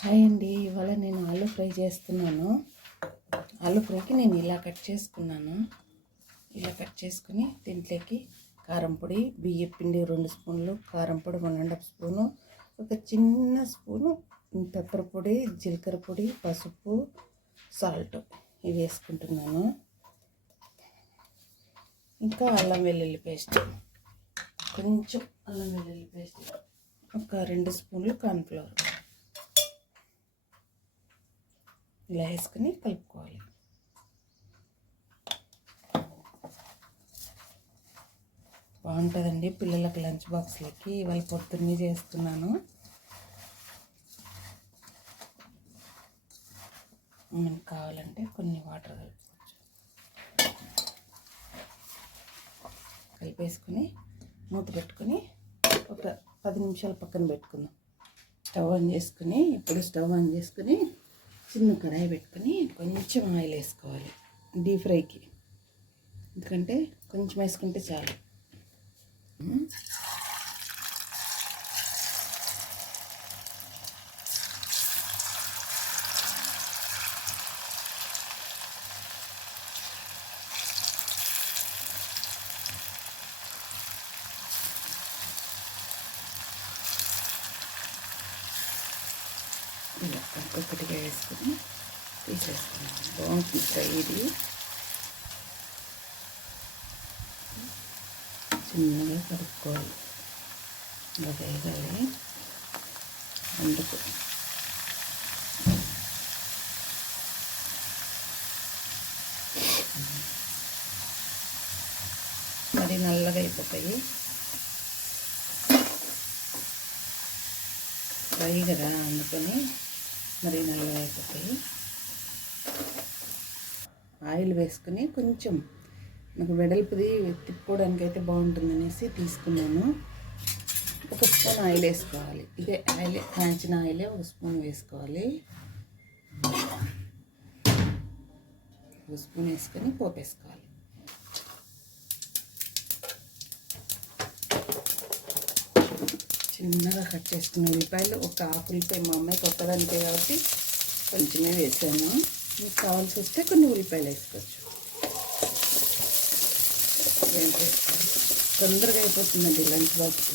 Hi అండి. ఇవాళ నేను ఆలు ఫ్రై చేస్తున్నాను. ఆలు ఫ్రైకి నేను ఇలా కట్ చేసుకున్నాను. ఇలా కట్ చేసుకుని దీంట్లోకి కారం పొడి బియ్యం పిండి రెండు స్పూన్లు కారం పొడి వన్ అండ్ హాఫ్ స్పూను ఒక చిన్న స్పూను పెప్పర్ పొడి జీలకర్ర పొడి పసుపు సాల్ట్ ఇవి వేసుకుంటున్నాను. ఇంకా అల్లం వెల్లుల్లి పేస్ట్. కొంచెం అల్లం వెల్లుల్లి పేస్ట్. ఒక రెండు స్పూన్లు కార్న్ఫ్లవర్ ఇలా వేసుకుని కలుపుకోవాలి. బాగుంటుందండి పిల్లలకి లంచ్ బాక్స్లకి ఇవాళ పొద్దున్నే చేస్తున్నాను. మనకు కావాలంటే కొన్ని వాటర్ కలుపుకోవచ్చు. కలిపేసుకుని మూత పెట్టుకుని ఒక పది నిమిషాలు పక్కన పెట్టుకుందాం. స్టవ్ ఆన్ చేసుకుని ఇప్పుడు స్టవ్ ఆన్ చేసుకుని చిన్న కడాయి పెట్టుకొని కొంచెం ఆయిల్ వేసుకోవాలి. డీప్ ఫ్రైకి. ఎందుకంటే కొంచెం వేసుకుంటే చాలు. ఇలా ఒక్కొక్కటిగా వేసుకొని తీసేసుకున్నాను బాగుంటుంది ఫ్రై ఇది చిన్నగా కలుపుకోవాలి ఇలా వేగాలి అందుకు మరి నల్లగా అయిపోతాయి. ఫ్రై కదా అందుకని మరి నల్లగా ఆయిల్ వేసుకుని కొంచెం నాకు వెడల్పుది తిప్పుకోవడానికి అయితే బాగుంటుంది అనేసి తీసుకున్నాను. ఒక స్పూన్ ఆయిల్ వేసుకోవాలి. ఇదే ఆయిల్ కాంచిన ఆయిలే ఒక స్పూన్ వేసుకోవాలి. ఒక స్పూన్ వేసుకొని పోపు చిన్నగా కట్ చేసుకున్న ఉల్లిపాయలు ఒక హాఫ్ ఉల్లిపాయ మా అమ్మాయి కొత్తదంటే కాబట్టి కొంచెమే వేసాను. మీకు కావాల్సి వస్తే కొన్ని ఉల్లిపాయలు వేసుకోవచ్చు. తొందరగా అయిపోతుందండి లంచ్ బాక్స్.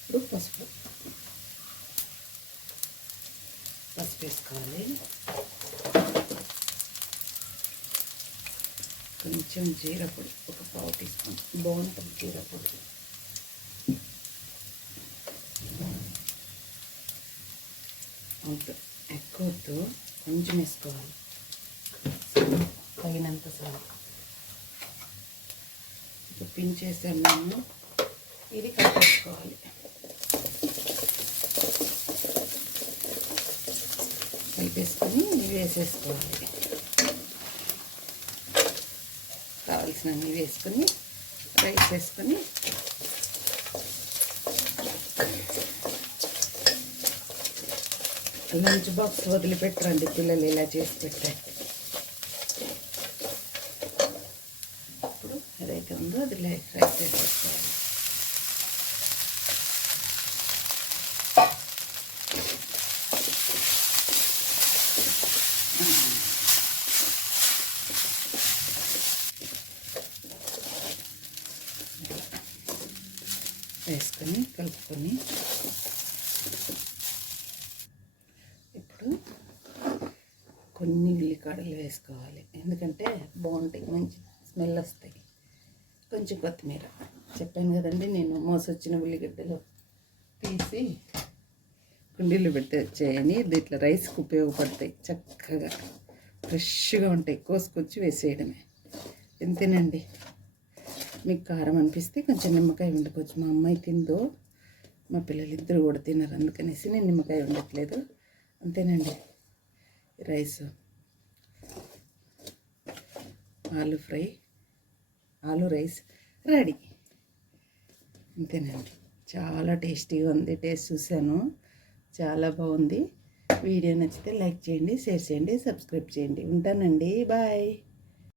ఇప్పుడు పసుపు. పసుపు వేసుకోవాలి. కొంచెం జీరపొడి ఒక పావు టీ స్పూన్ బాగుంటుంది జీరపొడి. అంత ఎక్కువతో కొంచెం వేసుకోవాలి. తగినంత సార్ ఇక పించేసాను నేను ఇది కట్టేసుకోవాలి కలిపేసుకొని ఇవి వేసేసుకోవాలి. కావాల్సినవి వేసుకొని రైస్ వేసుకొని. లంచ్ బాక్స్ వదిలిపెట్టరండి పిల్లలు ఇలా చేసి పెట్టారు ఇప్పుడు ఏదైతే ఉందో అది రైస్ వేసేసుకోవాలి. వేసుకొని కలుపుకొని ఇప్పుడు కొన్ని ఉల్లికాడలు వేసుకోవాలి. ఎందుకంటే బాగుంటాయి మంచి స్మెల్ వస్తాయి. కొంచెం కొత్తిమీర. చెప్పాను కదండి నేను మోసొచ్చిన ఉల్లిగడ్డలు తీసి కుండీలు పెడితే వచ్చాయని దీంట్లో రైస్కి ఉపయోగపడతాయి. చక్కగా ఫ్రెష్గా ఉంటాయి. కోసుకొచ్చి వేసేయడమే. ఎంతేనండి? మీకు కారం అనిపిస్తే కొంచెం నిమ్మకాయ వండుకోవచ్చు. మా అమ్మాయి తిందో మా పిల్లలు కూడా తినరు. అందుకనేసి నేను నిమ్మకాయ ఉండట్లేదు అంతేనండి. రైస్ ఆలు ఫ్రై ఆలు రైస్ రెడీ. అంతేనండి. చాలా టేస్టీగా ఉంది. టేస్ట్ చూశాను. చాలా బాగుంది. వీడియో నచ్చితే లైక్ చేయండి షేర్ చేయండి సబ్స్క్రైబ్ చేయండి. ఉంటానండి. బాయ్.